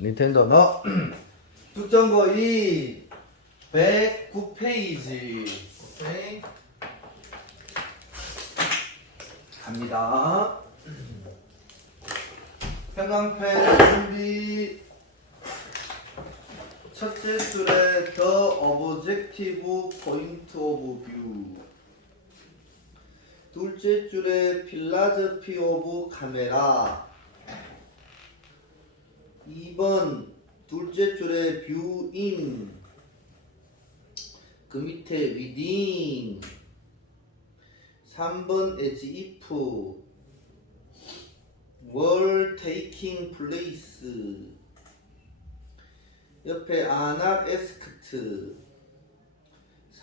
닌텐도 너 특정거 2 109페이지 오케이 갑니다. 형광펜 준비. 첫째 줄에 The Objective Point of View. 둘째 줄에 Philosophy of Camera. 2번 둘째 줄에 View in. 그 밑에 Within. 3번 as if. were taking place. 옆에 are not asked.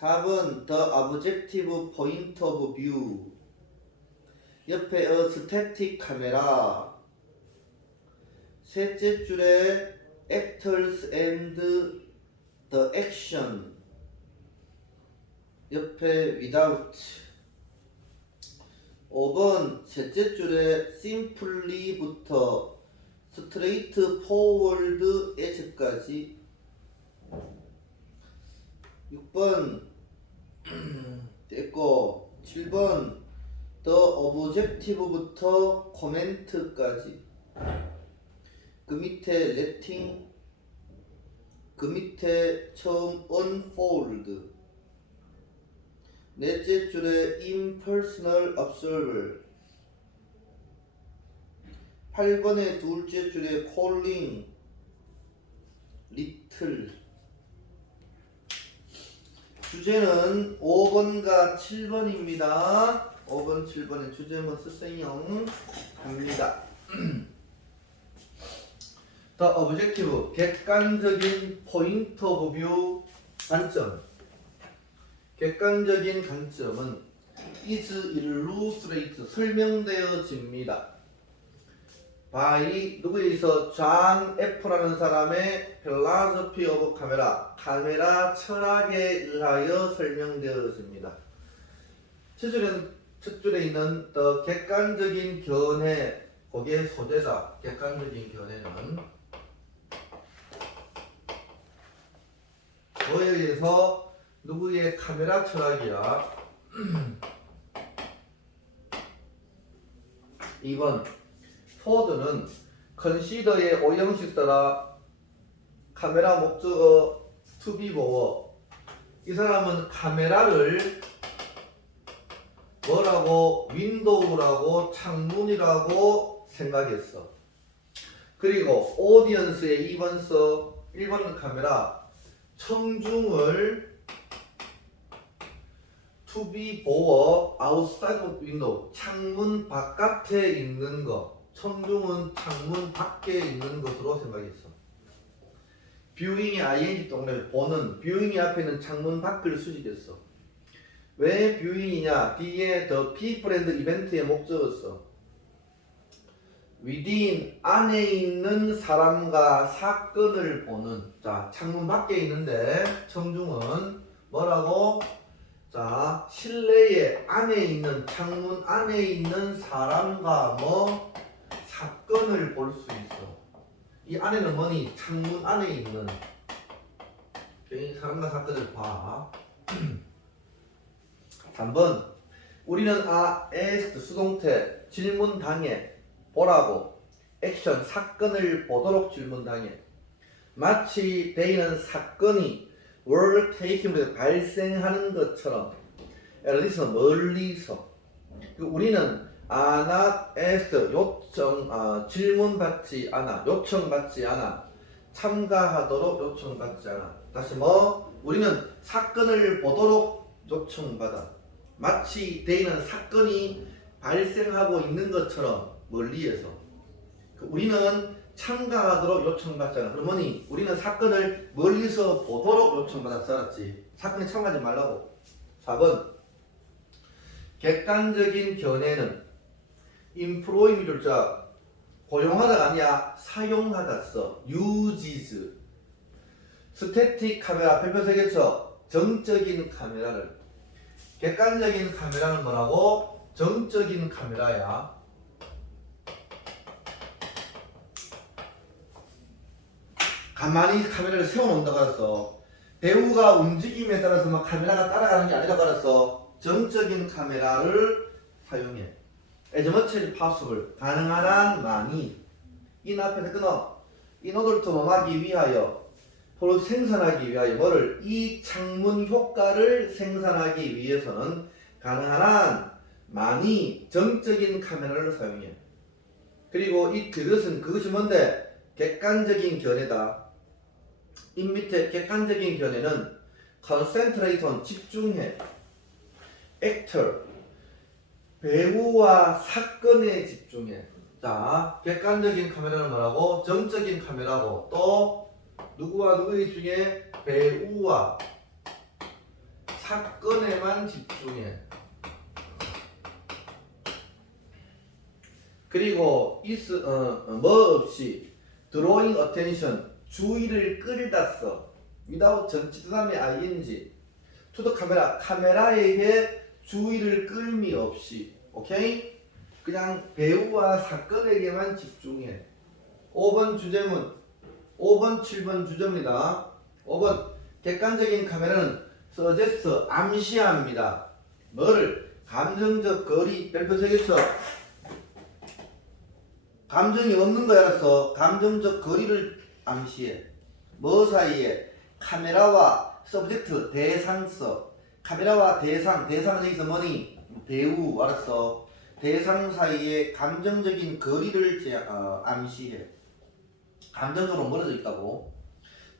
4번 the objective point of view. 옆에 a static camera. 셋째 줄에 actors and the action. 옆에 without. 5번 셋째 줄에 simply부터 straight forward as까지. 6번 됐고 7번 the objective부터 comment까지. 그 밑에 letting. 그 밑에 처음 unfold. 넷째 줄에 impersonal observer. 8번의 둘째 줄에 calling, little. 주제는 5번과 7번입니다. 5번, 7번의 주제문 쓰세요. 갑니다. The objective, 객관적인 point of view, 관점. 객관적인 관점은 is illustrated, 설명되어집니다. by 누구에 의해서 존 F라는 사람의 philosophy of camera, 카메라 철학에 의하여 설명되어집니다. 첫 줄에 있는 the 객관적인 견해, 거기에 소재다. 객관적인 견해는 뭐에 의해서 누구의 카메라 철학이야. 2번 포드는 컨시더의 오형식 따라 카메라 목적어 투비보어. 이 사람은 카메라를 뭐라고? 윈도우라고, 창문이라고 생각했어. 그리고 오디언스의 2번 써. 1번은 카메라 청중을 to be 보어 outside of window, 창문 바깥에 있는 거. 청중은 창문 밖에 있는 것으로 생각했어. viewing이 ing 동그라미 보는. viewing이 앞에 있는 창문 밖을 수식했어. 왜 viewing이냐? 뒤에 the people and event의 목적을 써. within 안에 있는 사람과 사건을 보는. 자, 창문 밖에 있는데 청중은 뭐라고? 자, 실내에 안에 있는 창문 안에 있는 사람과 뭐 사건을 볼 수 있어. 이 안에는 뭐니? 창문 안에 있는 사람과 사건을 봐. 3번 우리는 asked 수동태 질문당해 보라고 액션 사건을 보도록 질문당해. 마치 they는 사건이 were taken 발생하는 것처럼. 예를 들어서 멀리서. 우리는 are not asked 질문받지 않아, 요청받지 않아, 참가하도록 요청받지 않아. 다시 우리는 사건을 보도록 요청받아. 마치 they는 사건이 발생하고 있는 것처럼 멀리에서. 우리는 참가하도록 요청받잖아. 그러면 우리는 사건을 멀리서 보도록 요청받았어. 알았지? 사건에 참가하지 말라고. 4번 객관적인 견해는 employment 줄자 고용하다가 아니야 사용하다 써. uses. 스태틱 카메라 별표 세겠죠? 정적인 카메라를. 객관적인 카메라는 뭐라고? 정적인 카메라야. 가만히 카메라를 세워놓는다고 알았어. 배우가 움직임에 따라서 막 카메라가 따라가는 게 아니라고 알았어. 정적인 카메라를 사용해. as much as possible 가능한 한 많이. 인 앞에서 끊어. in order to 뭐 하기 위하여, 바로 생산하기 위하여, 뭐를? 이 창문 효과를 생산하기 위해서는 가능한 한 많이 정적인 카메라를 사용해. 그리고 그것이 뭔데? 객관적인 견해다. 이 밑에 객관적인 견해는 concentrate on 집중해. actor 배우와 사건에 집중해. 자, 객관적인 카메라는 뭐라고? 정적인 카메라고. 또 누구와 누구의 중에 배우와 사건에만 집중해. 그리고 뭐 없이 drawing attention 주의를 끌다 써. without 전치 다음에 ing to the camera 카메라에게 주의를 끌미 없이. 오케이? 그냥 배우와 사건에게만 집중해. 5번 주제문 5번 7번 주제입니다. 5번 객관적인 카메라는 suggest 암시합니다. 뭐를? 감정적 거리 별표 3개 쳐. 감정이 없는 거야 알았어. 감정적 거리를 암시해. 뭐 사이에? 카메라와 서브젝트 대상서. 카메라와 대상은 여기서 뭐니? 배우 알았어. 대상 사이에 감정적인 거리를 암시해. 감정적으로 멀어져 있다고.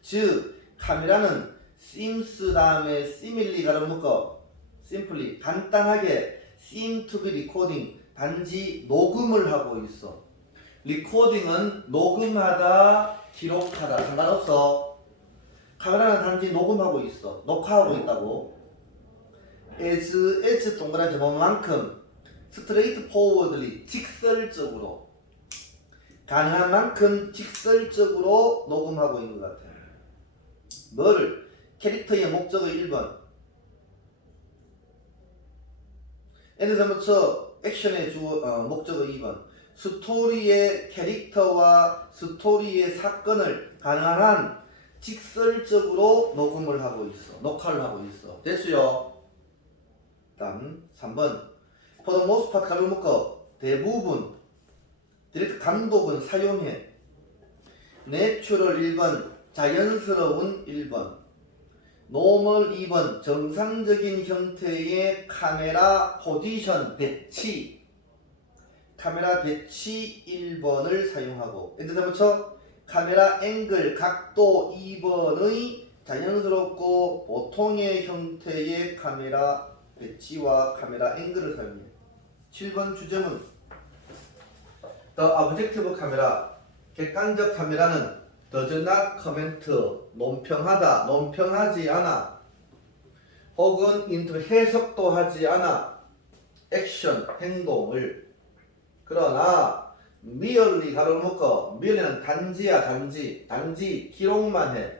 즉 카메라는 seems 다음에 similarly 가로 묶어 simply 간단하게 seem to be recording 단지 녹음을 하고 있어. 리코딩은 녹음하다, 기록하다 상관없어. 카메라는 단지 녹음하고 있어. 녹화하고 있다고. as 동그라미 제목만큼 straight forwardly 직설적으로 가능한 만큼 직설적으로 녹음하고 있는 것 같아. 뭐를? 캐릭터의 목적어 1번 엔드서부터 액션의 목적어 2번 스토리의 캐릭터와 스토리의 사건을 가능한 한 직설적으로 녹음을 하고 있어. 녹화를 하고 있어. 됐어요? 다음 3번 For the most part 가로 묶어 대부분 디렉트 감독은 사용해. 내추럴 1번 자연스러운 1번 노멀 2번 정상적인 형태의 카메라 포지션 배치 카메라 배치 1번을 사용하고 엔드서부터 카메라 앵글 각도 2번의 자연스럽고 보통의 형태의 카메라 배치와 카메라 앵글을 사용해. 7번 주제문 The objective camera 객관적 카메라는 does not comment 논평하다 논평하지 않아 혹은 into 해석도 하지 않아 action 행동을 그러나 merely 가로 묶어 merely는 단지야 단지 기록만 해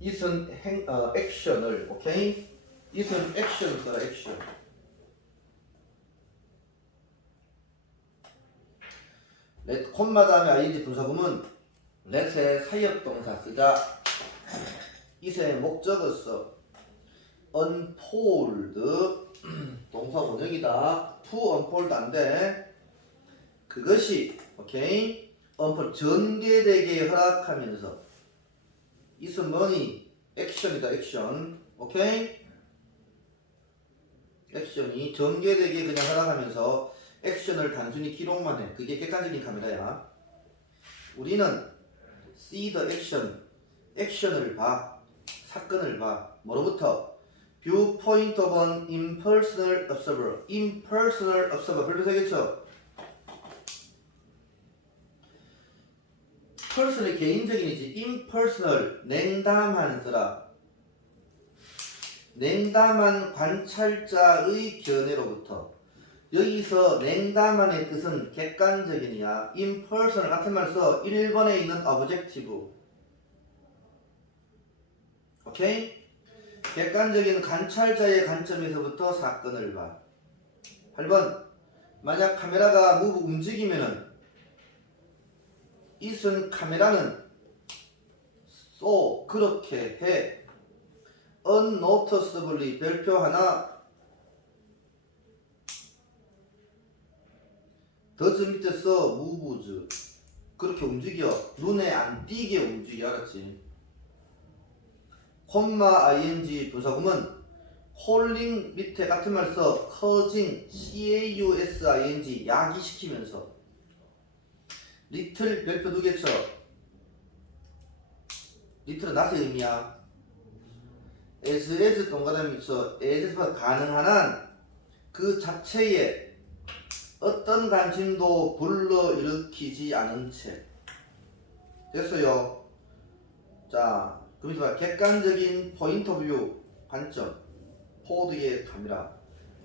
이은 액션을 오케이 이은 액션 써라 액션 let 콤마 다음에 ing 분사구문 let의 사역동사 쓰자 이의 목적어 써 unfold 동사 원형이다 to unfold 안돼 그것이 오케이 unfold 전개되게 허락하면서 이은 뭐니 액션이다 액션 오케이 액션이 전개되게 그냥 허락하면서 액션을 단순히 기록만 해. 그게 객관적인 카메라야. 우리는 see the action, 액션을 봐, 사건을 봐. 뭐로부터? viewpoint of an impersonal observer, impersonal observer. 별로 되겠죠? personally 개인적인이지, impersonal 냉담한 쓰라. 냉담한 관찰자의 견해로부터. 여기서 냉담한의 뜻은 객관적인이야. impersonal 같은 말 써. 1번에 있는 objective. 오케이? 객관적인 관찰자의 관점에서부터 사건을 봐. 8번 만약 카메라가 움직이면은 이순 카메라는 so 그렇게 해. unnoticeably 별표 하나 더즈 밑에서 moves 그렇게 움직여. 눈에 안 띄게 움직여. 알았지? 콤마 ing 분사구문 calling 밑에 같은 말 써. causing causing 야기시키면서. little 별표 두 개 쳐. little은 낫의 의미야. as 동그라미 쳐. as보다 가능한 한 그 자체에 어떤 관심도 불러일으키지 않은 채. 됐어요. 자, 그 밑에 봐. 객관적인 포인트 오브 뷰 관점. 포드의 카메라.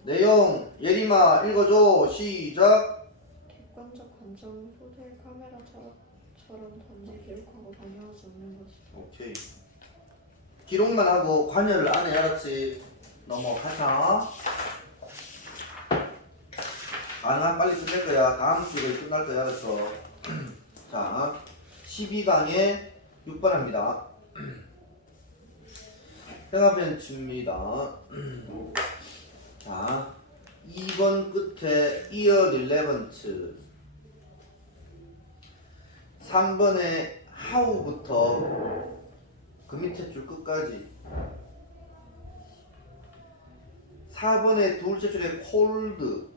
내용 예림아 읽어줘. 시작. 객관적 관점은 포드의 카메라처럼 단지 기록하고 반영할 수 없는 것이다. 오케이. 기록만 하고 관여를 안 해. 알았지? 넘어가자. 가능한 빨리 끝낼 거야. 다음 주에 끝날 거야. 알았어. 자, 12강에 6번 합니다. 행합변치입니다. 자, 2번 끝에 ear relevant 3번에 how부터 그 밑에 줄 끝까지 4번에 둘째 줄에 cold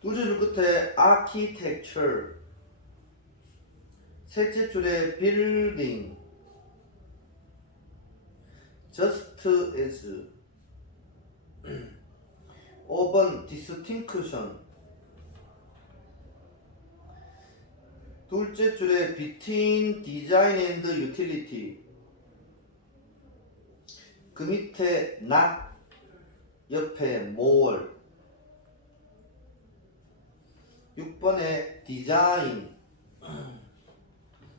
둘째 줄 끝에 architecture 셋째 줄에 building just as 5번 distinction 둘째 줄에 between design and utility 그 밑에 not 옆에 more 6번에 design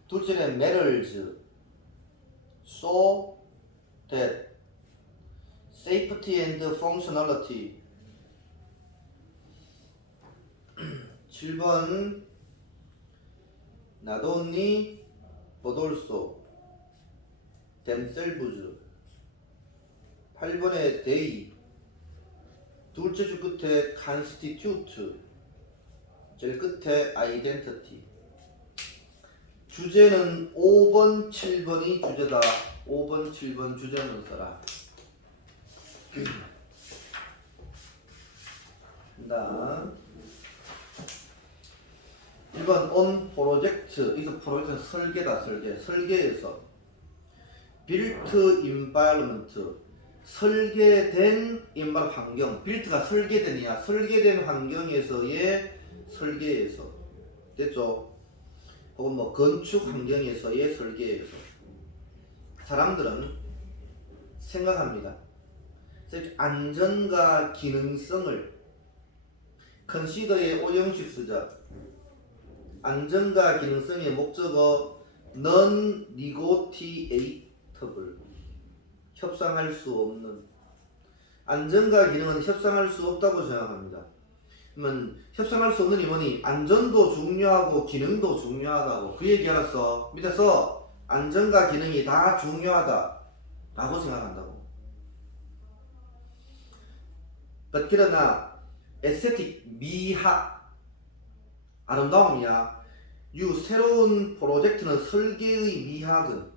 둘째에 matters so that safety and functionality 7번 not only but also themselves 8번에 they 둘째 줄 끝에 constitute 제일 끝에 identity 주제는 5번 7번이 주제다 5번 7번 주제는 써라 나 1번 on project 이거 프로젝트는 설계다 설계에서 built environment 설계된 environment 환경 built가 설계된 환경에서의 설계에서 됐죠? 혹은 뭐 건축 환경에서의 설계에서 사람들은 생각합니다. 안전과 기능성을 consider의 오형식 쓰자. 안전과 기능성의 목적어 non-negotiable 협상할 수 없는 안전과 기능은 협상할 수 없다고 생각합니다. 그러면 협상할 수 없는 이 뭐니? 안전도 중요하고 기능도 중요하다고 그 얘기 알았어. 밑에서 안전과 기능이 다 중요하다 라고 생각한다고. 그러나 에스테틱 미학 아름다움이야. 새로운 프로젝트는 설계의 미학은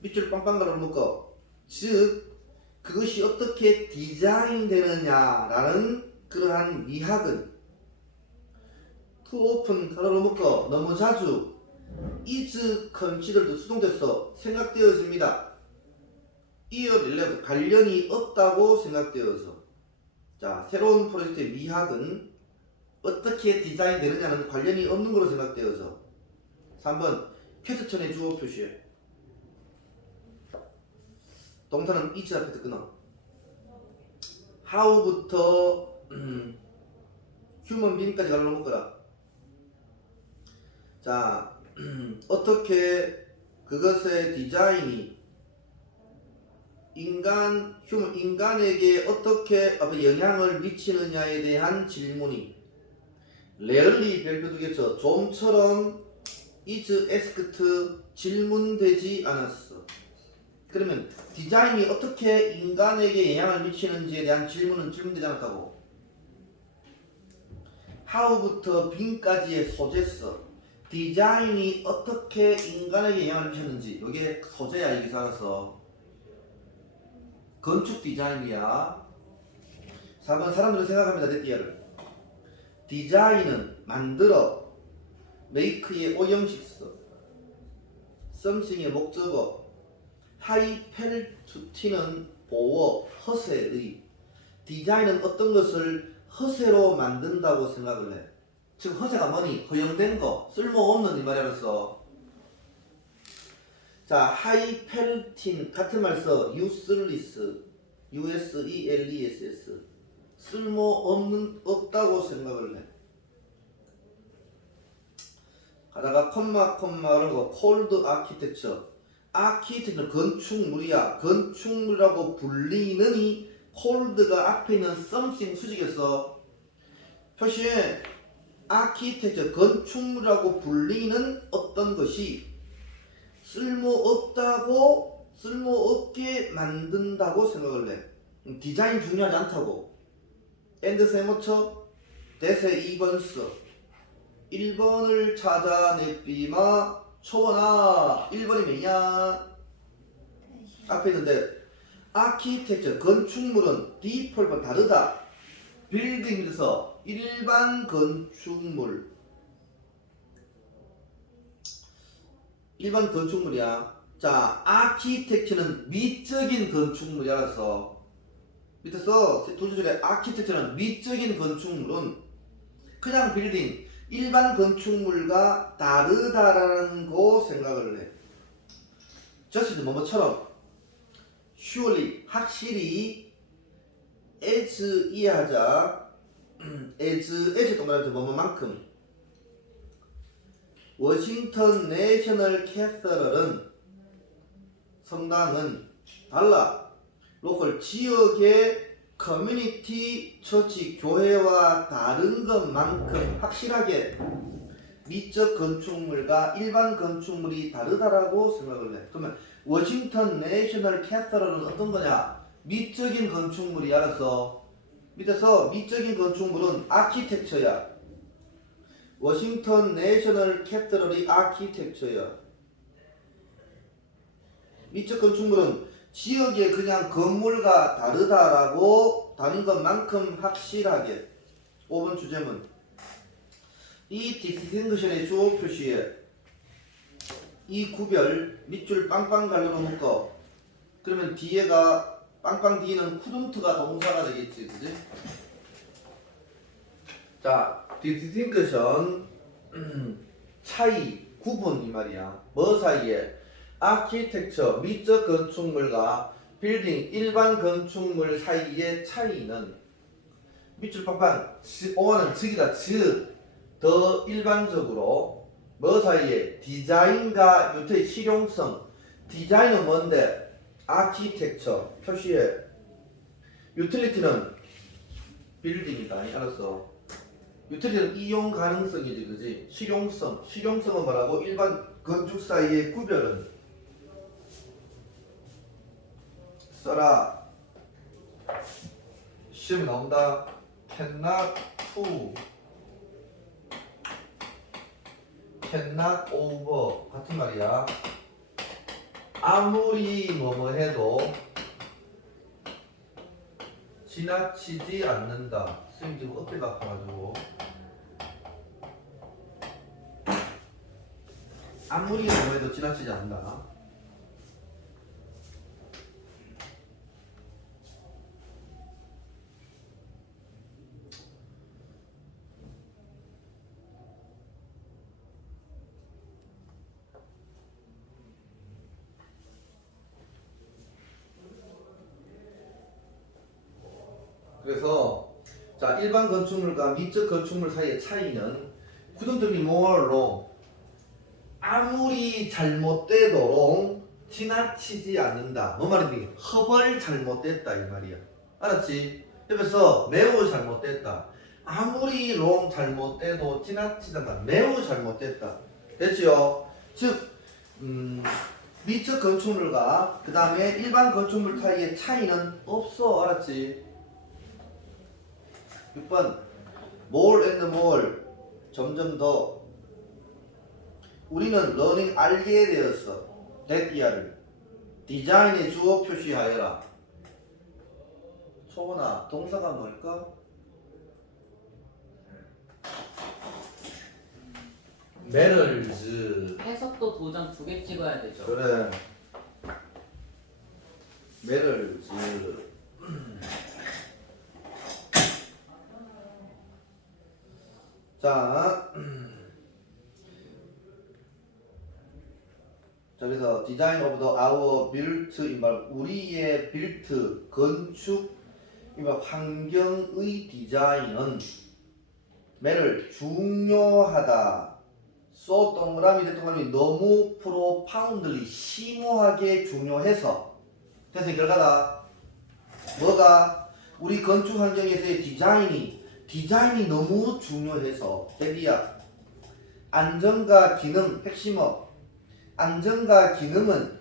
밑줄 빵빵 걸어 묶어. 즉 그것이 어떻게 디자인되느냐라는 그러한 미학은 too often 가로로 묶어 너무 자주 is considered 수동태서 생각되어집니다. ear relevant 관련이 없다고 생각되어서 자 새로운 프로젝트의 미학은 어떻게 디자인되느냐는 관련이 없는 것으로 생각되어서 3번 퀘스천의 주어 표시해 동사는 is 앞에 끊어 how부터 휴먼 빈까지 갈라 놓거라. 자, 어떻게 그것의 디자인이 인간에게 어떻게 영향을 미치느냐에 대한 질문이 rarely 별표 두 개 쳐 좀처럼 is asked 질문되지 않았어. 그러면 디자인이 어떻게 인간에게 영향을 미치는지에 대한 질문은 질문되지 않았다고. how부터 being까지의 소재서. 디자인이 어떻게 인간에게 영향을 미쳤는지 이게 소재야. 이 기사라서 건축 디자인이야. 4번 사람들은 생각합니다. 데티어를 디자인은 만들어 make의 오형식서 something의 목적어 하이펠투티는 보어 허세의 디자인은 어떤 것을 허세로 만든다고 생각을 해. 즉 허세가 뭐니? 허용된 거, 쓸모없는 이 말이라서. 자, 하이펠틴 같은 말 써. useless, useless. 쓸모없는 없다고 생각을 해. 가다가 콤마를 거 cold architecture. 아키텍처는 건축물이야. 건축물이라고 불리느니 cold가 앞에 있는 something 수직에서 표시에 아키텍처 건축물이라고 불리는 어떤 것이 쓸모없게 만든다고 생각을 해. 디자인 중요하지 않다고. 엔드 세모처 대세 2번 써. 1번을 찾아내비마 초원아. 1번이 뭐냐? 앞에 있는데 아키텍처 건축물은 디폴과 다르다. 빌딩에서 일반 건축물이야. 자, 아키텍처는 미적인 건축물이라서 밑에서 두 줄에 아키텍처는 미적인 건축물은 그냥 빌딩 일반 건축물과 다르다라는 거 생각을 해. just 뭐뭐처럼 surely 확실히 as 이해하자. as 동그라미 뭐뭐만큼 워싱턴 내셔널 캐서럴은 성당은 달라. 로컬 지역의 커뮤니티 처치 교회와 다른 것만큼 확실하게 미적 건축물과 일반 건축물이 다르다라고 생각을 해. 그러면 워싱턴 내셔널 캐서럴은 어떤 거냐? 미적인 건축물이. 알아서 밑에서 미적인 건축물은 아키텍처야. 워싱턴 내셔널 캐서럴이 아키텍처야. 미적 건축물은 지역의 그냥 건물과 다르다라고 다른 것만큼 확실하게. 5번 주제문. 이 디스팅션의 주어 표시에 이 구별 밑줄 빵빵 갈려로 묶어. 그러면 뒤에가 빵빵 뒤에는 couldn't가 동사가 되겠지, 그지? 자, 디스팅션 차이, 구분 이 말이야. 뭐 사이에? 아키텍처 미적 건축물과 빌딩 일반 건축물 사이의 차이는 밑줄 빵빵 오는 즉이다. 즉 더 일반적으로 뭐 사이에? 디자인과 유태 실용성. 디자인은 뭔데? 아키텍처 표시해. 유틸리티는 빌딩이다. 알았어. 유틸리티는 이용 가능성이지, 그지? 실용성. 실용성은 뭐라고? 일반 건축 사이의 구별은 써라. 시험에 나온다. cannot to, cannot over 같은 말이야. 아무리 뭐뭐 해도 지나치지 않는다. 선생님 지금 어깨가 아파가지고 아무리 뭐뭐 해도 지나치지 않는다. 그래서 자, 일반 건축물과 미적 건축물 사이의 차이는 couldn't be more wrong. 아무리 잘못돼도 지나치지 않는다. 뭐 말이니? 허벌 잘못됐다 이 말이야. 알았지? 그래서 매우 잘못됐다. 아무리 wrong 잘못돼도 지나치지 않는다. 매우 잘못됐다. 됐지요? 즉 미적 건축물과 그 다음에 일반 건축물 사이의 차이는 없어. 알았지? 6번 more and more 점점 더 우리는 learning 알게 되었어. that 이하를 디자인에 주어 표시하여라. 소원아 동사가 뭘까? metals. 해석도 도장 2개 찍어야 되죠. 그래. metals. 자, 그래서 design of the our built environment 우리의 built 건축 환경의 디자인은 매를 중요하다. 소 동그라미 대동그라미 너무 profoundly 심오하게 중요해서 그래서 결과다. 뭐가 우리 건축 환경에서의 디자인이 너무 중요해서 대비야. 안전과 기능 핵심어. 안전과 기능은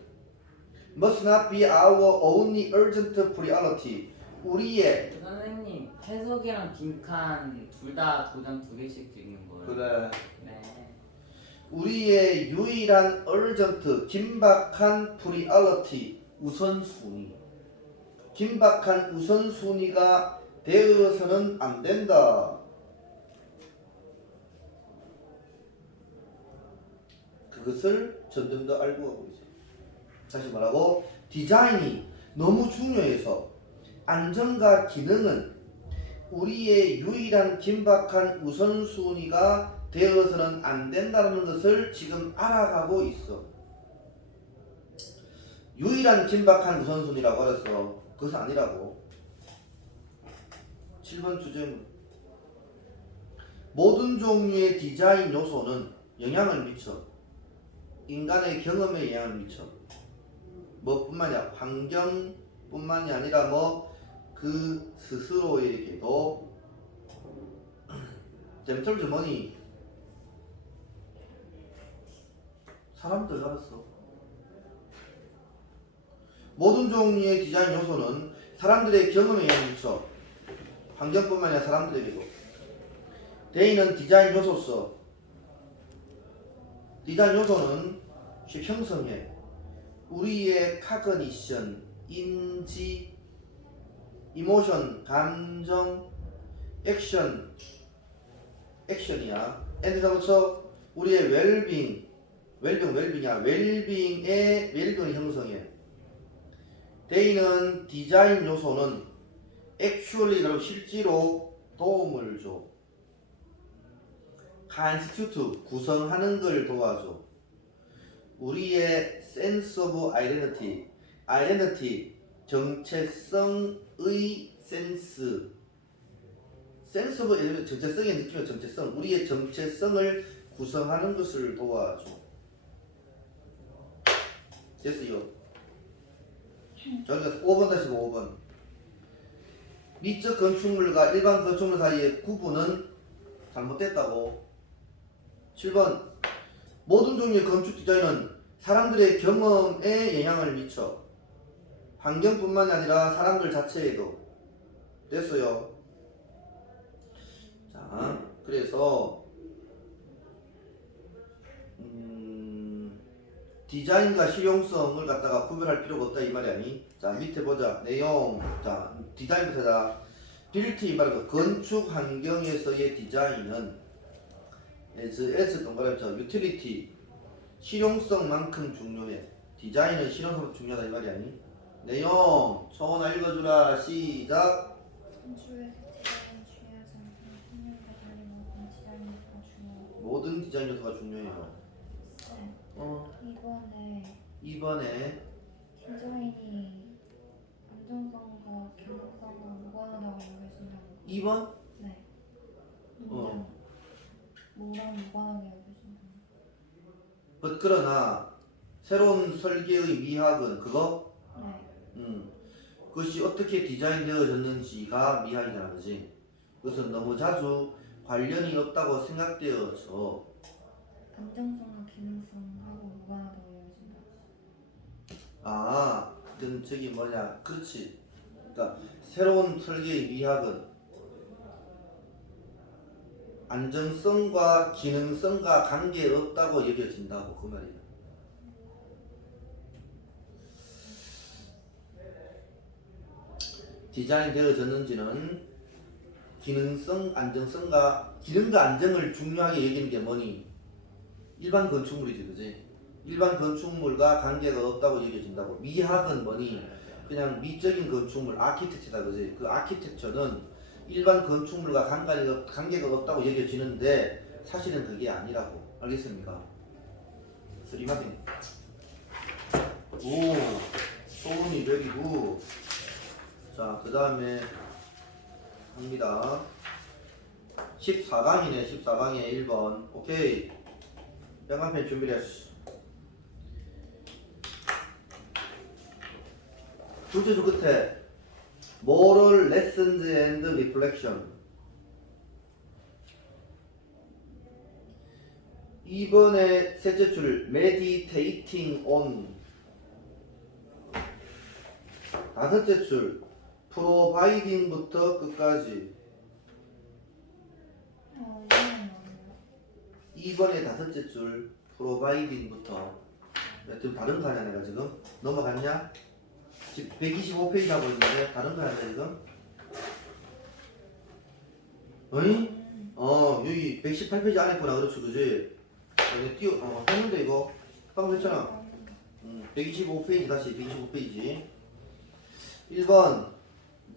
must not be our only urgent priority. 우리의 선생님 해석이랑 빈칸 둘 다 도장 2개씩 찍는 거예요. 그래. 네. 우리의 유일한 urgent 긴박한 priority 우선순위. 긴박한 우선순위가 되어서는 안 된다. 그것을 점점 더 알고 가고 있어요. 다시 말하고 디자인이 너무 중요해서 안전과 기능은 우리의 유일한 긴박한 우선순위가 되어서는 안 된다는 것을 지금 알아가고 있어. 유일한 긴박한 우선순위라고 알았어. 그것은 아니라고. 7번 주제문. 모든 종류의 디자인 요소는 영향을 미쳐. 인간의 경험에 영향을 미쳐. 뭐뿐만이야 환경뿐만이 아니라 그 스스로에게도. 잼털 주머니 사람들 알았어. 모든 종류의 디자인 요소는 사람들의 경험에 영향을 미쳐. 환경뿐만 아니라 사람들에게도. 대인은 디자인 요소서. 디자인 요소는 형성해. 우리의 카그니션, 인지, 이모션, 감정, 액션이야. 엔드서부터 우리의 웰빙을 형성해. 대인은 디자인 요소는 actually 실제로 도움을 줘. constitute 구성하는 걸 도와줘. 우리의 sense of identity 정체성의 sense of identity 정체성의 느낌의 정체성 우리의 정체성을 구성하는 것을 도와줘. 됐어요. 저기가 5번 다시 5번. 미적 건축물과 일반 건축물 사이의 구분은 잘못됐다고. 7번. 모든 종류의 건축 디자인은 사람들의 경험에 영향을 미쳐. 환경뿐만 아니라 사람들 자체에도. 됐어요. 자, 그래서 디자인과 실용성을 갖다가 구별할 필요가 없다 이 말이 아니. 자, 밑에 보자. 내용. 자, 디자인부터다. 빌트 이 말은 건축 환경에서의 디자인은 as 동그라미죠. 유틸리티 실용성만큼 중요해. 디자인은 실용성도 중요하다 이 말이 아니. 내용. 청원아 읽어주라. 시작. 건축의 디자인은 중요하지 않고 확률과 달리 모든 모든 디자인 요소가 중요하고. 디자인 요소가 중요해요. 네. 2번에 디자인이 안정성과 기능성과 무관하다고 여겨진다고. 2번? 네. 뭐랑 무관하게 여겨진다고. 그러나 새로운 설계의 미학은 그거? 네. 그것이 어떻게 디자인되어졌는지가 미학이라는 거지. 그것은 너무 자주 관련이 없다고 생각되어져. 안정성과 기능성하고 아, 그럼 저기 뭐냐? 그렇지. 그러니까 새로운 설계의 미학은 안정성과 기능성과 관계없다고 여겨진다고 그 말이야. 디자인되어졌는지는 기능성, 안정성과 기능과 안정을 중요하게 여기는 게 뭐니? 일반 건축물이지, 그지? 일반 건축물과 관계가 없다고 여겨진다고. 미학은 뭐니? 그냥 미적인 건축물, 아키텍처다, 그지? 그 아키텍처는 일반 건축물과 관계가 없다고 여겨지는데 사실은 그게 아니라고. 알겠습니까? 스리마딘. 오, 소음이 벽이고. 자, 그 다음에 합니다. 14강이네. 14강에 1번. 오케이. 양한편 준비됐어. 둘째 줄 끝에 Moral Lessons and Reflection. 이번에 셋째 줄 Meditating on. 다섯째 줄 Providing부터 끝까지. 2번의 다섯째 줄 Providing부터. 지금 다른 거 하냐 내가 지금? 넘어갔냐? 지금 125페이지 하고 있는데 다른 거 하냐 지금? 어이? 여기 118페이지 안에 있구나. 그렇지 그지? 했는데 이거 방금 했잖아. 125페이지 다시 125페이지 1번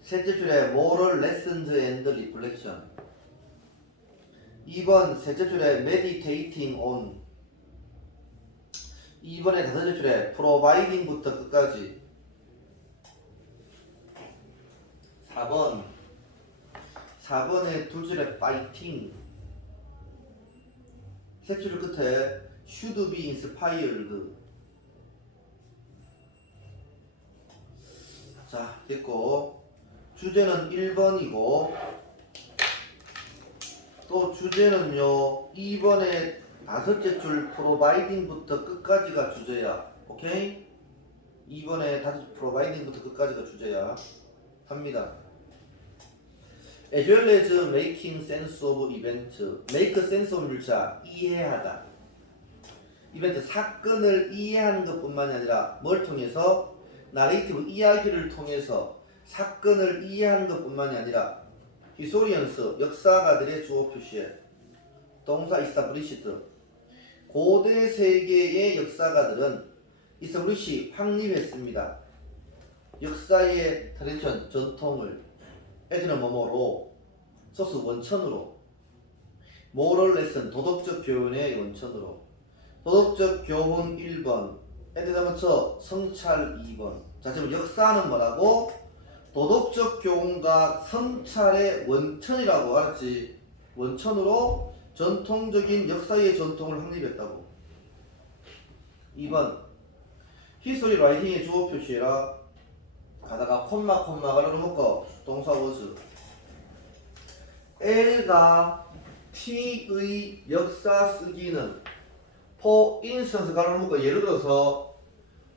셋째 줄에 Moral Lessons and Reflection. 2번 셋째 줄에 Meditating on. 2번에 다섯째 줄에 Providing부터 끝까지. 4번에 둘 줄에 Fighting. 셋 줄 끝에 Should be inspired. 자, 됐고 주제는 1번이고 또 주제는요 2번에 다섯째 줄 Providing부터 끝까지가 주제야. 오케이? 2번에 다섯째 Providing부터 끝까지가 주제야. 합니다. As well as making sense of event. make sense of 물자 이해하다. 이벤트 사건을 이해하는 것뿐만이 아니라 뭘 통해서? 나레이티브 이야기를 통해서 사건을 이해하는 것뿐만이 아니라 히스토리언스 역사가들의 주어 표시에 동사 established 고대 세계의 역사가들은 establish 확립했습니다. 역사의 트레디션 전통을 애들은 뭐뭐로 소스 원천으로 moral lesson 도덕적 교훈의 원천으로 도덕적 교훈 1번 애들다 맞춰 성찰 2번. 자 지금 역사는 뭐라고? 도덕적 교훈과 성찰의 원천이라고. 알았지? 원천으로 전통적인 역사의 전통을 확립했다고. 2번 히스토리 라이팅의 주어 표시해라. 가다가 콤마를 놓고 동사 was. L과 T의 역사 쓰기는 for instance 가로를 묶어 예를 들어서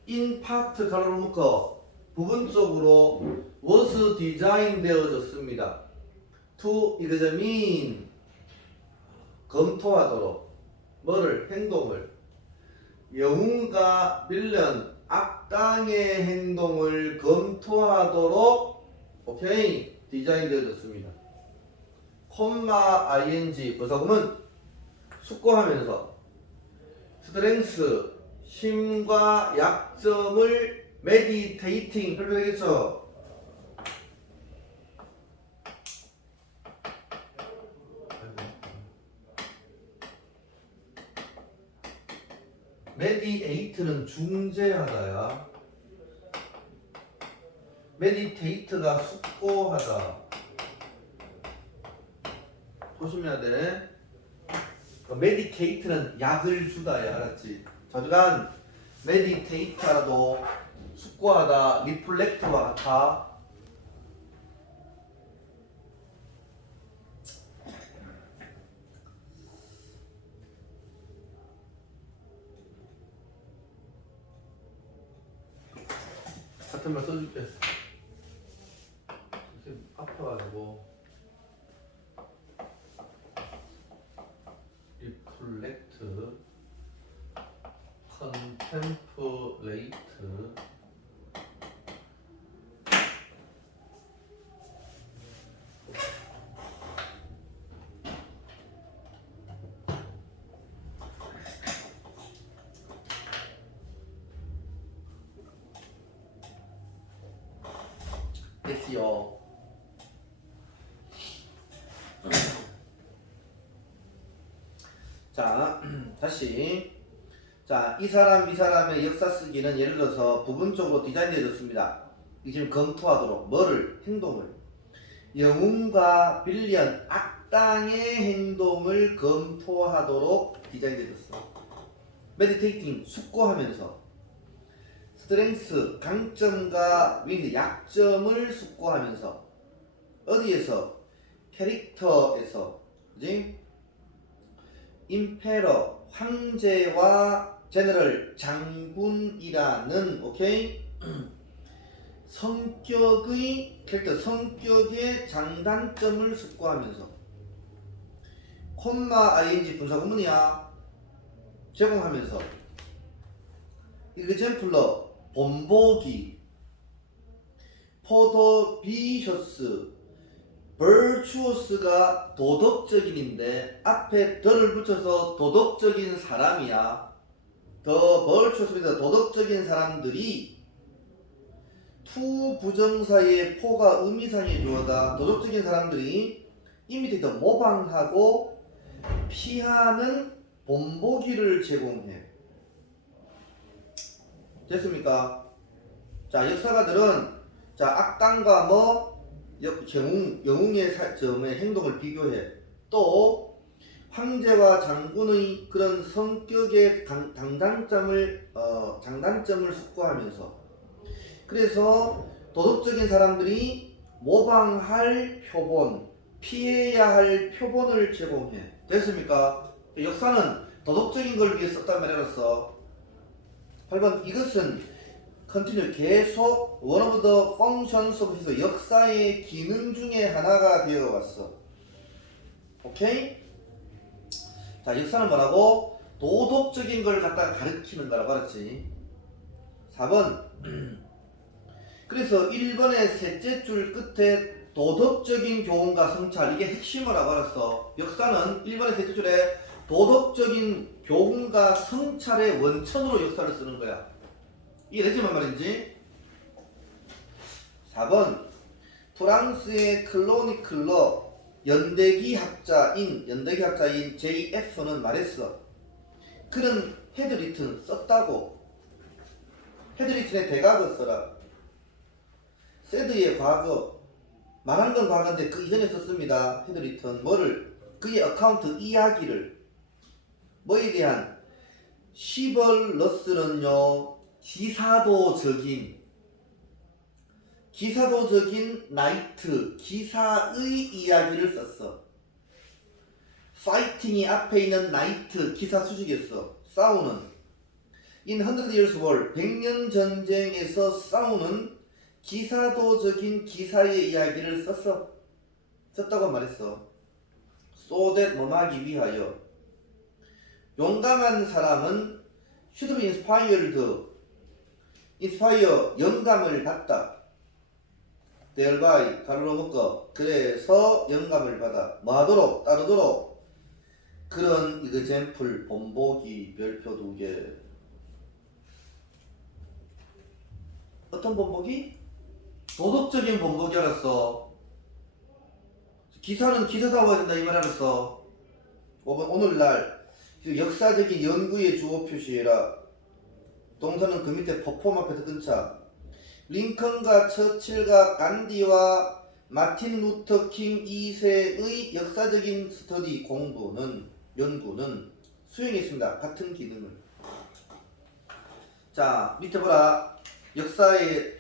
in part 가로를 묶어 부분적으로 was design 되어졌습니다. to examine 검토하도록 뭐를? 행동을. 영웅과 빌런 악당의 행동을 검토하도록 오케이 디자인 되어졌습니다. 콤마 ing 부사구문 숙고하면서 스트렝스 힘과 약점을 meditating 설명되겠죠? meditate는 중재하다야. meditate가 숙고하다. 조심해야 돼. medicate는 약을 주다야. 알았지? 저주간 meditate라도 숙고하다, reflect와 같아. 같은 말 써줄게. 선생님 아파가지고 리플렉트 컨템플레이트 됐지요. 자, 다시. 자, 이 사람의 역사 쓰기는 예를 들어서 부분적으로 디자인되어졌습니다. 이 지금 검토하도록 뭐를 행동을 영웅과 빌리언 악당의 행동을 검토하도록 디자인되어졌어. 메디테이팅 숙고하면서 스트렝스 강점과 위드 약점을 숙고하면서 어디에서 캐릭터에서 그지? 임페러 황제와 제너럴 장군이라는 오케이 성격의 캐릭터 성격의 장단점을 숙고하면서 콤마 ing 분사구문이야 제공하면서 이그젠플러 본보기 포도비셔스 virtuous가 도덕적인인데 앞에 더를 붙여서 도덕적인 사람이야. 더 virtuous입니다. 도덕적인 사람들이 투 부정사의 포가 의미상의 주어다. 도덕적인 사람들이 이미테이터 모방하고 피하는 본보기를 제공해. 됐습니까? 자, 역사가들은 자 악당과 뭐 영웅의 점의 행동을 비교해. 또 황제와 장군의 그런 성격의 장단점을 숙고하면서 그래서 도덕적인 사람들이 모방할 표본, 피해야 할 표본을 제공해. 됐습니까? 역사는 도덕적인 걸 위해 썼단 말이었어. 8번 이것은 continue 계속 one of the functions of his 역사의 기능 중에 하나가 되어 왔어. 오케이? 자, 역사는 뭐라고? 도덕적인 걸 갖다가 가르치는 거라고 알았지? 4번 그래서 1번의 셋째 줄 끝에 도덕적인 교훈과 성찰 이게 핵심이라고 알았어. 역사는 1번의 셋째 줄에 도덕적인 교훈과 성찰의 원천으로 역사를 쓰는 거야. 이해되지만 말인지. 4번 프랑스의 클로니클러 연대기 학자인 JF는 말했어. 그는 헤드리튼 썼다고. 헤드리튼의 대각을 써라. 세드의 과거 말한 건 과거인데 그 이전에 썼습니다. 헤드리튼 뭐를 그의 어카운트 이야기를 뭐에 대한 시벌러스는요 기사도적인 나이트 기사의 이야기를 썼어. 파이팅이 앞에 있는 나이트 기사 수식이었어. 싸우는 In 100 Years War 100년 전쟁에서 싸우는 기사도적인 기사의 이야기를 썼다고 말했어. So that 뭐하기 위하여 용감한 사람은 should be inspire 영감을 받다. thereby 가로로 묶어 그래서 영감을 받아 뭐하도록 따르도록 그런 example 본보기 별표 2개. 어떤 본보기? 도덕적인 본보기 알았어. 기사는 기사다워야 된다 이 말 알았어. 오늘날 역사적인 연구의 주어 표시해라. 동사는 그 밑에 퍼폼 앞에 근차. 링컨과 처칠과 간디와 마틴 루터 킹 2세의 역사적인 스터디 연구는 수행했습니다. 같은 기능을. 자 밑에 보라. 역사의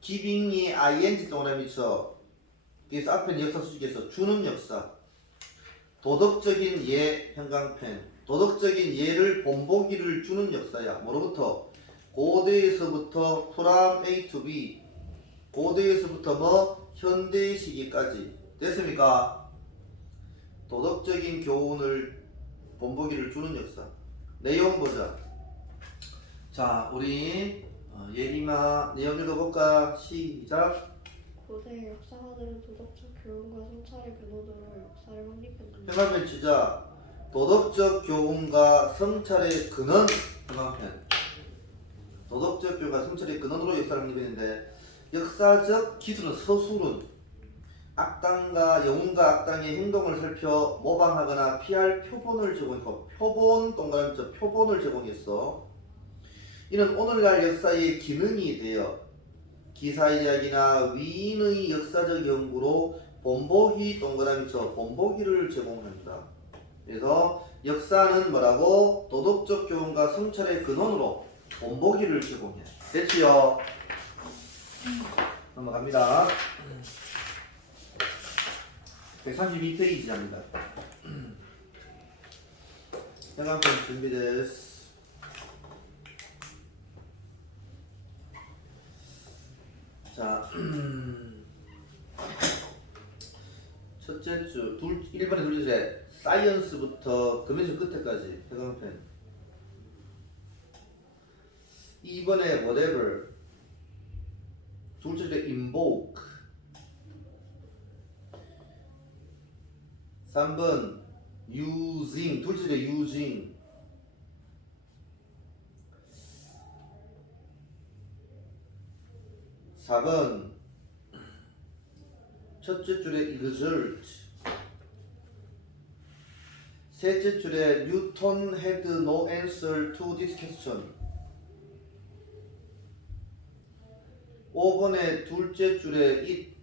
기빙이 ing 동그라미 쳐. 그래서 앞에 역사 수식에서 주는 역사. 도덕적인 예 형광펜. 도덕적인 예를 본보기를 주는 역사야. 뭐로부터? 고대에서부터 from A to B, 고대에서부터 뭐 현대 시기까지 됐습니까? 도덕적인 교훈을 본보기를 주는 역사. 내용 보자. 자, 우리 예림아 내용 읽어볼까? 시작. 고대 역사가들은 도덕적 교훈과 성찰의 근원으로 역사를 확립했는데 평화편 치자. 도덕적 교훈과 성찰의 근원. 평화편. 도덕적 교훈과 성찰의 근원으로 역사를 확립했는데 역사적 기술은 서술은 악당과 영웅과 악당의 행동을 살펴 모방하거나 피할 표본을 제공했고 표본 동그라미 표본을 제공했어. 이는 오늘날 역사의 기능이 되어 기사 이야기나 위인의 역사적 연구로 본보기 동그라미 본보기를 제공한다. 그래서 역사는 뭐라고? 도덕적 교훈과 성찰의 근원으로 본보기를 제공해. 됐지요? 넘어갑니다. 132페이지입니다. 해강편 준비됐어. 자, 첫째 주 1번에 둘째 사이언스부터 금연수 끝에까지 해강편. 2번에 whatever, 둘째 주에 invoke, 3번 using, 둘째 주에 using, 4번 첫째 줄에 exert, 셋째 줄에 Newton had no answer to this question, 5번에 둘째 줄에 it,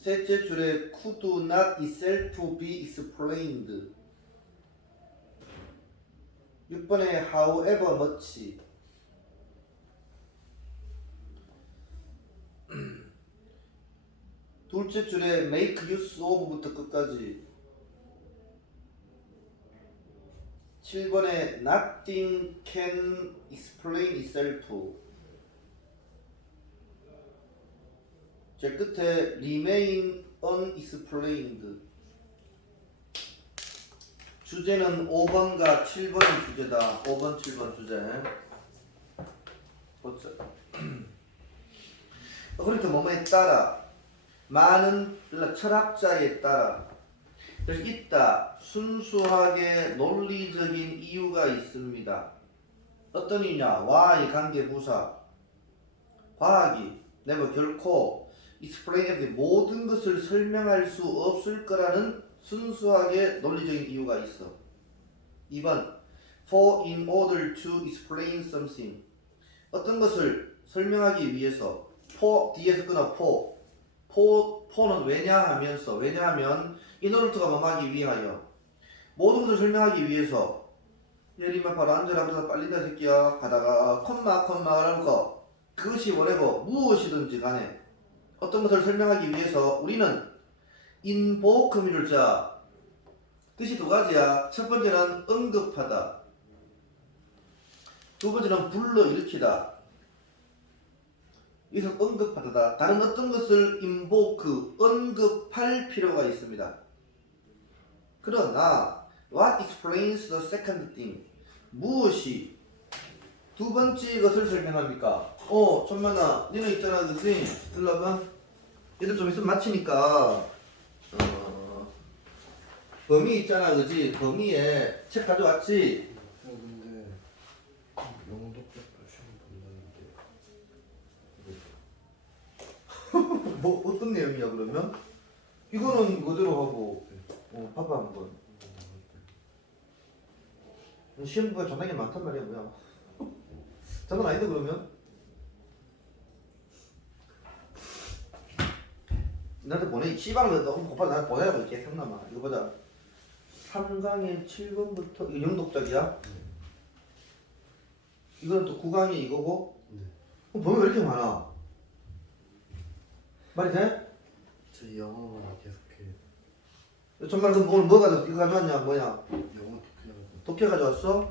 셋째 줄에 could not itself be explained, 6번에 however much, 둘째 줄에 make use of부터 끝까지, 7번에 nothing can explain itself, 제일 끝에 remain unexplained. 주제는 5번과 7번이 주제다. 5번, 7번 주제. 보자. 그러니까 뭐뭐에 따라 많은 철학자에 따라 그래서 있다. 순수하게 논리적인 이유가 있습니다. 어떤 이유냐? 와의 관계부사. 과학이 내가 결코 explain 모든 것을 설명할 수 없을 거라는 순수하게 논리적인 이유가 있어. 2번 for in order to explain something, 어떤 것을 설명하기 위해서 for 뒤에서 끊어 for는 왜냐하면서 왜냐하면 in order to가 뭐하기 위하여 모든 것을 설명하기 위해서 예림아 바로 앉아라 그러다 빨리다 새끼야 가다가 콤마라는 거 그것이 whatever 무엇이든지 간에 어떤 것을 설명하기 위해서 우리는 invoke를 자 뜻이 두 가지야. 첫 번째는 언급하다, 두 번째는 불러일으키다. 여기서 언급하다 다른 어떤 것을 invoke 언급할 필요가 있습니다. 그러나 what explains the second thing, 무엇이 두 번째 것을 설명합니까? 천만아 니는 있잖아 그치? 일로 와봐. 얘들 좀 있으면 마치니까 범위 있잖아 그치? 범위에 책 가져왔지? 근데 영덕백 시험 본다는데 뭐 어떤 내용이야 그러면? 이거는 그대로 하고 봐봐 한번. 시험부가 전화기 많단 말이야 뭐야. 장난 아닌데 그러면? 나한테 보내. 씨발로 너무 고파. 나한테 보내라 이렇게 상남아. 이거 보자. 3강의 7번부터 이거 영독작이야? 이거는 또 9강이 이거고? 그럼 범위 왜 이렇게 많아? 말이 돼? 저 영어만 계속해. 정말 그럼 오늘 뭐 가져왔어? 이거 가져왔냐 뭐냐? 영어 독해하고 독해 가져왔어?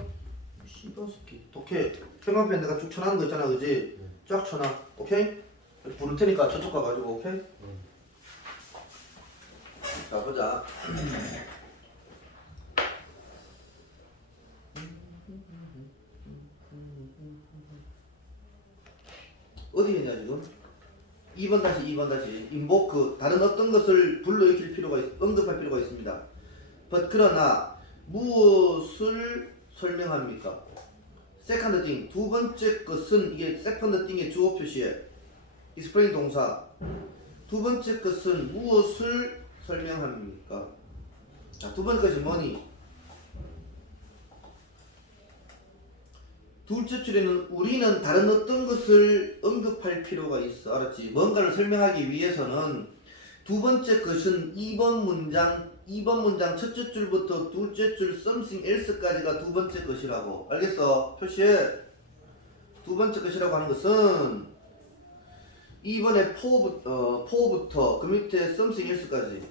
씹어쓰기. 오케이. 형광펜 내가 쭉 쳐놓은 거 있잖아, 그지? 쫙 쳐놔. 오케이? 부를 테니까 저쪽 가가지고, 오케이? 자, 보자. 어디 있냐, 지금? 2번 다시. 인보크. 다른 어떤 것을 불러일으킬 필요가 언급할 필요가 있습니다. but 그러나, 무엇을 설명합니까? second thing. 두 번째 것은, 이게 second thing의 주어 표시에 explain 동사. 두 번째 것은 무엇을 설명합니까? 자, 두 번째 것이 뭐니? 둘째 줄에는 우리는 다른 어떤 것을 언급할 필요가 있어. 알았지? 뭔가를 설명하기 위해서는 두 번째 것은 2번 문장 첫째 줄부터 둘째 줄 something else까지가 두 번째 것이라고. 알겠어? 표시해. 두 번째 것이라고 하는 것은 2번의 for부터 그 밑에 something else까지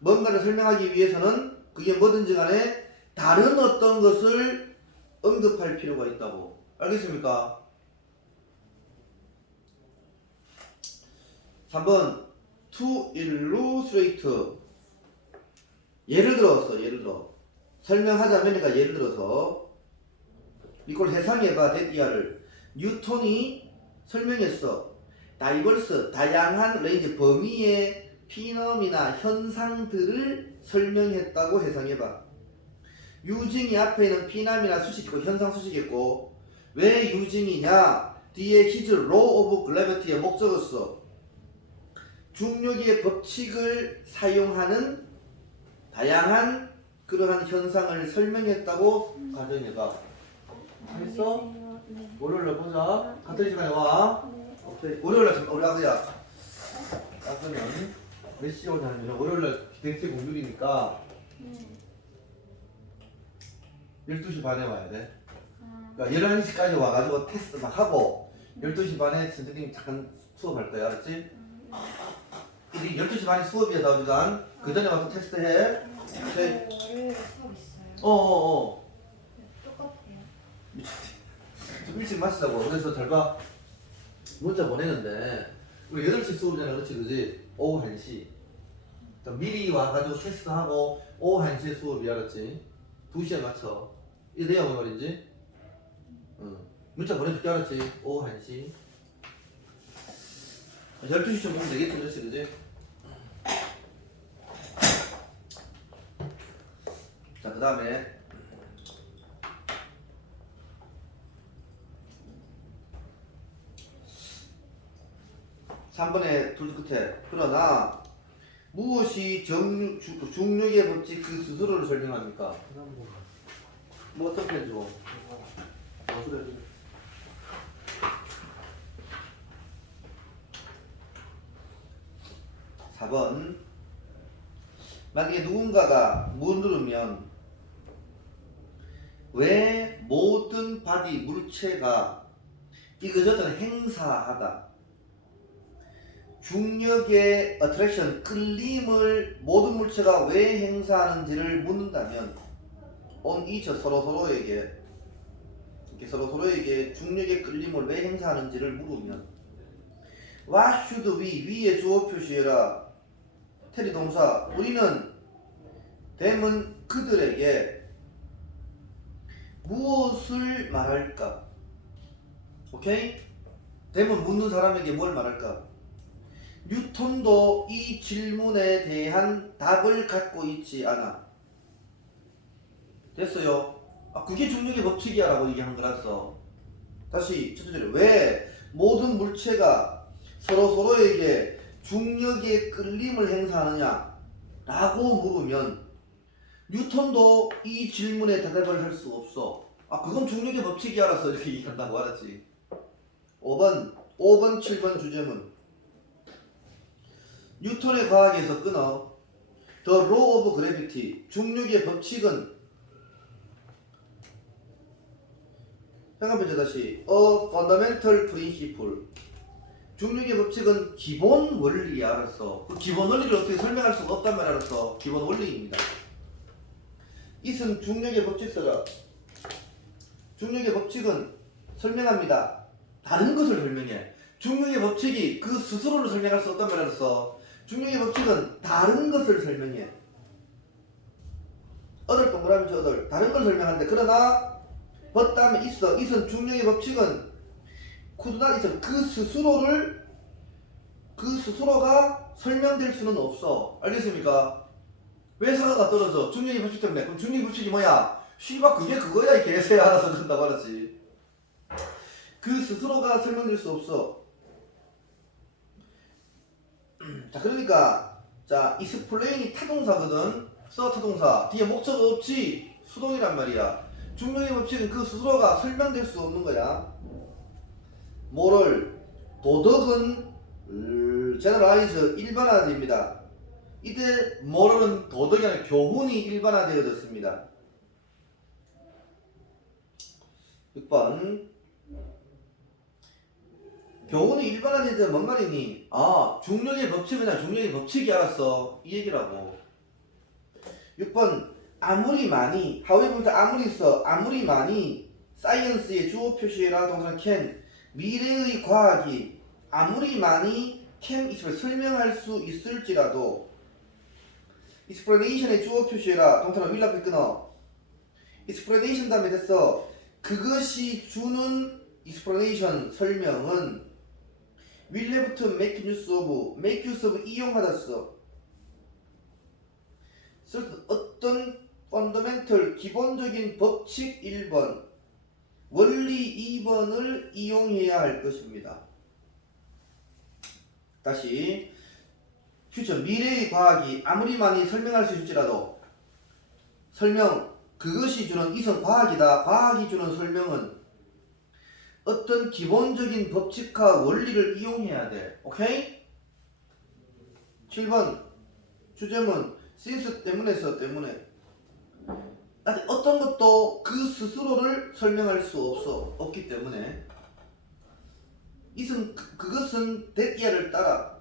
뭔가를 설명하기 위해서는 그게 뭐든지 간에 다른 어떤 것을 언급할 필요가 있다고. 알겠습니까? 3번 to illustrate. 예를 들어 설명하자면, 그러니까 예를 들어서 이걸 해상해봐. 데디아를 뉴턴이 설명했어. 다이버스, 다양한 레인지, 범위의 피너미나 현상들을 설명했다고 해상해봐. 유징이 앞에는 피남이나 수식이고 현상 수식이고, 왜 유징이냐? 뒤에 his law of gravity의 목적어서 중력의 법칙을 사용하는 다양한 그러한 현상을 설명했다고 가정해봐. 했어? 네. 월요일날 보자. 같은 시간에 와. 네. 오케이. 월요일날 우리 아그야. 아그는 몇 시에 오냐면 월요일날 기대치 공률이니까 네. 12시 반에 와야 돼. 아, 그러니까 11시까지 와가지고 테스트 막 하고 12시 반에 선생님 잠깐 수업할 거야. 알았지? 우리 12시 반에 수업이야, 우리가. 그 전에 와서 테스트해. 오케이. 월요일에 수업 있어요. 어어어. 네, 똑같아요. 좀 일찍 마시자고. 그래서 잘 봐. 문자 보내는데 우리 8시 수업이잖아. 그렇지, 그지? 오후 1시. 미리 와가지고 테스트하고 오후 1시에 수업이야. 알았지? 2시에 맞춰. 이 내용은 말이지? 응. 문자 보내줄게. 알았지? 오후 1시. 12시쯤 보면 되겠지. 그렇지, 그지? 자, 그 다음에 3번의 둘 끝에 그러나 무엇이 중력의 법칙 그 스스로를 설명합니까? 뭐 어떻게 해줘? 그래. 4번 만약에 누군가가 문 누르면 왜 모든 바디 물체가 이것저것 행사하다 중력의 어트랙션 끌림을 모든 물체가 왜 행사하는지를 묻는다면 on each 서로서로에게 중력의 끌림을 왜 행사하는지를 물으면 what should we 위에 주어 표시해라. 테리 동사 우리는 댐은 그들에게 무엇을 말할까? 오케이? 댐은 묻는 사람에게 뭘 말할까? 뉴턴도 이 질문에 대한 답을 갖고 있지 않아. 됐어요? 아, 그게 중력의 법칙이야 라고 얘기한 거라서. 다시 첫째 줄에 왜 모든 물체가 서로서로에게 중력의 끌림을 행사하느냐 라고 물으면 뉴턴도 이 질문에 대답을 할 수 없어. 아, 그건 중력의 법칙이야 라서 이렇게 얘기한다고 알았지. 5번 7번 주제문 뉴턴의 과학에서 끊어. The law of gravity 중력의 법칙은 생각해보자. 다시 A fundamental principle 중력의 법칙은 기본 원리야. 알았어. 그 기본 원리를 어떻게 설명할 수가 없단 말 알았어. 기본 원리입니다. 이은 중력의 법칙서가 중력의 법칙은 설명합니다. 다른 것을 설명해. 중력의 법칙이 그 스스로를 설명할 수 없단 말이었어. 중력의 법칙은 다른 것을 설명해. 어들 동그라미 저 어들 다른 걸 설명하는데 그러나 벗 다음에 있어. 있은 중력의 법칙은 쿠드나 있어. 그 스스로가 설명될 수는 없어. 알겠습니까? 왜 사과가 떨어져? 중력의 법칙 때문에. 그럼 중력의 법칙이 뭐야? 씨발 그게 그거야 이 개새야. 알아서 그런다고 알았지. 그 스스로가 설명될 수 없어. 자 그러니까 자 explain이 타동사거든. 써 타동사 뒤에 목적 없지 수동이란 말이야. 중력의 법칙은 그 스스로가 설명될 수 없는 거야. 뭐를 도덕은 generalize 일반화됩니다. 이때 moral은 도덕이 아니라 교훈이 일반화되어졌습니다. 6번 교훈이 일반화되는데 뭔 말이니? 아 중력의 법칙이냐 중력의 법칙이 알았어 이 얘기라고. 6번 아무리 많이 however부터 아무리 있어 아무리 많이 science의 주어 표시해라 동사 can 미래의 과학이 아무리 많이 can 설명할 수 있을지라도 explanation의 주어 표시해라 동사는 will 앞에 끊어. explanation 다음에 됐어. 그것이 주는 explanation 설명은 will have to make use of 이용하다 써. 어떤 fundamental 기본적인 법칙 1번 원리 2번을 이용해야 할 것입니다. 다시 퓨처 미래의 과학이 아무리 많이 설명할 수 있을지라도 설명 그것이 주는 이성 과학이다. 과학이 주는 설명은 어떤 기본적인 법칙과 원리를 이용해야 돼. 오케이? 7번 주제문 since 때문에서 때문에 어떤 것도 그 스스로를 설명할 수 없기 때문에 이승 그것은 대기야를 따라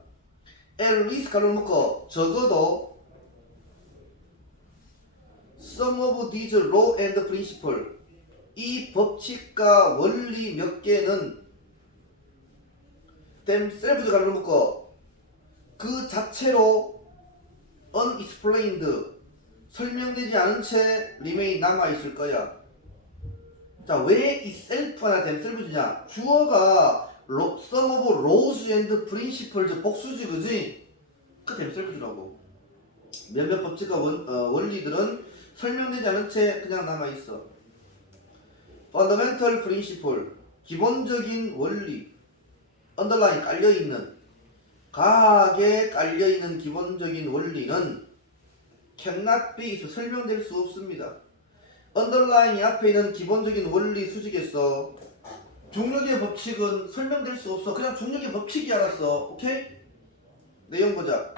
at least 가로 묶어 적어도 some of these law and principle 이 법칙과 원리 몇 개는 themselves 가로 묶어 그 자체로 unexplained 설명되지 않은 채 remain 남아있을 거야. 자, 왜 이 self나 themselves냐? 주어가 some of laws and principles 복수지 그지? 그 themselves라고. 몇몇 법칙과 원리들은 설명되지 않은 채 그냥 남아있어. fundamental principle 기본적인 원리 underline 깔려있는 과학에 깔려있는 기본적인 원리는 cannot be 설명될 수 없습니다. underline이 앞에 있는 기본적인 원리 수직에서 중력의 법칙은 설명될 수 없어. 그냥 중력의 법칙이 알았어. 오케이? 내용 보자.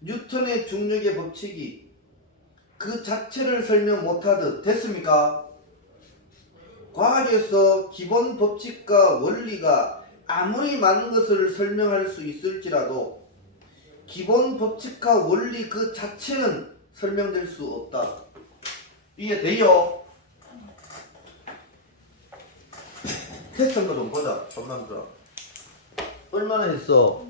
뉴턴의 중력의 법칙이 그 자체를 설명 못하듯 됐습니까? 과학에서 기본 법칙과 원리가 아무리 많은 것을 설명할 수 있을지라도 기본 법칙과 원리 그 자체는 설명될 수 없다. 이해돼요? 테스트 한거 좀 보자. 잠깐만 보자. 얼마나 했어?